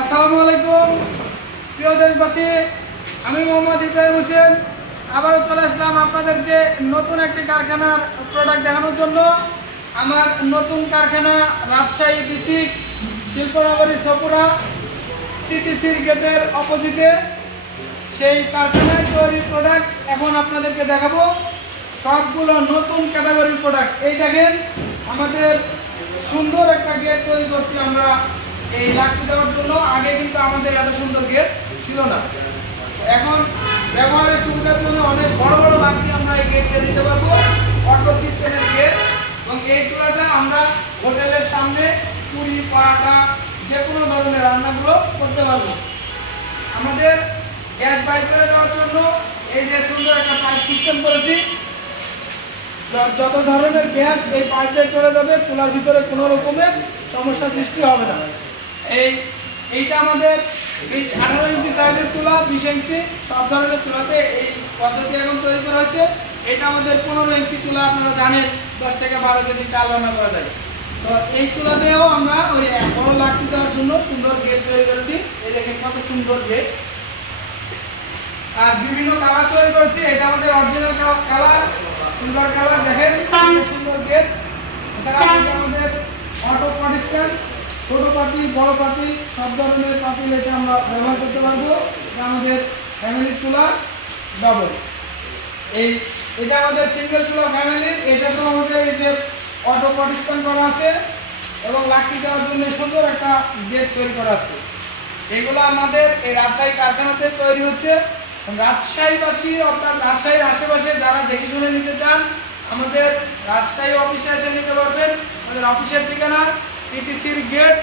আসসালামু আলাইকুম প্রিয় দেশবাসী, আমি মোহাম্মদ ইব্রাহিম হোসেন আবারও চলে আসলাম আপনাদেরকে নতুন একটি কারখানার প্রোডাক্ট দেখানোর জন্য। আমার নতুন কারখানা রাজশাহী ডিস্ট্রিক্ট শিল্পনগরী ছপুরা টিটিসির গেটের অপোজিটে। সেই কারখানায় তৈরি প্রোডাক্ট এখন আপনাদেরকে দেখাবো, সবগুলো নতুন ক্যাটাগরির প্রোডাক্ট। এই দেখেন, আমাদের সুন্দর একটা গেট তৈরি করছি আমরা এই লাকড়ি দেওয়ার জন্য। আগে কিন্তু আমাদের এত সুন্দর গেট ছিল না, এখন ব্যবহারের সুবিধার জন্য অনেক বড় বড় লাকড়ি আমরা এই গেট দিয়ে দিতে পারবো, অটো সিস্টেমের গেট। এবং এই চুলাটা আমরা হোটেলের সামনে পুরি পরাটা যে কোনো ধরনের রান্নাগুলো করতে পারবো। আমাদের গ্যাস বাইর করে দেওয়ার জন্য এই যে সুন্দর একটা পাইপ সিস্টেম করেছি, যত ধরনের গ্যাস এই পাইপ দিয়ে চলে যাবে, চুলার ভিতরে কোনো রকমের সমস্যা সৃষ্টি হবে না। এইটা আমাদের 18 ইঞ্চি সাইজের চুলা, 20 ইঞ্চি সব ধরনের চুলাতে এই পদ্ধতি এখন তৈরি করা হচ্ছে। এটা আমাদের 15 ইঞ্চি চুলা, আপনারা জানেন 10 থেকে 12 কেজি চাল রান্না করা যায়। তো এই চুলা দিয়েও আমরা ওই বড় লাকড়ি দেওয়ার জন্য সুন্দর গেট তৈরি করেছি। এই দেখেন কত সুন্দর গেট, আর বিভিন্ন কালার তৈরি করেছি। এটা আমাদের অরিজিনাল কালার, সিলভার কালার। দেখেন সুন্দর গেট। এছাড়া আমাদের অটো পট স্ট্যান্ড, ছোটো পাতি বড় পাতি সব ধরনের পাতিল এটা আমরা ব্যবহার করতে পারবো। এটা আমাদের ফ্যামিলির চুলা ডবল। এটা আমাদের সিঙ্গেল চুলা ফ্যামিলির। এটা তো আমাদের এই যে অটো পট স্ট্যান্ড করা আছে এবং লাকড়ি দেওয়ার জন্য সুন্দর একটা গেট তৈরি করা আছে। এগুলো আমাদের এই রাজশাহী কারখানাতে তৈরি হচ্ছে। রাজশাহীবাসী অর্থাৎ রাজশাহীর আশেপাশে যারা দেখে শুনে নিতে চান, আমাদের রাজশাহী অফিসে এসে নিতে পারবেন। আমাদের অফিসের ঠিকানা টিটিসির গেট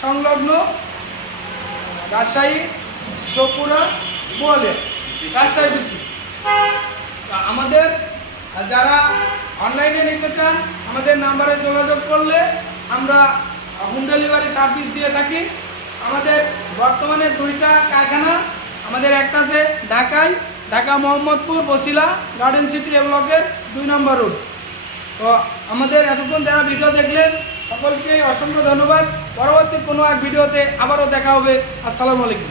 সংলগ্ন রাজশাহী ছপুরা বলে রাজশাহী বিচি। আমাদের যারা অনলাইনে নিতে চান, আমাদের নাম্বারে যোগাযোগ করলে আমরা হোম ডেলিভারি সার্ভিস দিয়ে থাকি। আমাদের বর্তমানে 2টা কারখানা, আমাদের একটা আছে ঢাকায়, ঢাকা মোহাম্মদপুর বসিলা গার্ডেন সিটি এ ব্লকের 2 নম্বর রোড। তো আমাদের এতক্ষণ যারা ভিডিও দেখলেন সকলকে অসংখ্য ধন্যবাদ। পরবর্তী কোনো এক ভিডিওতে আবারও দেখা হবে। আসসালামু আলাইকুম।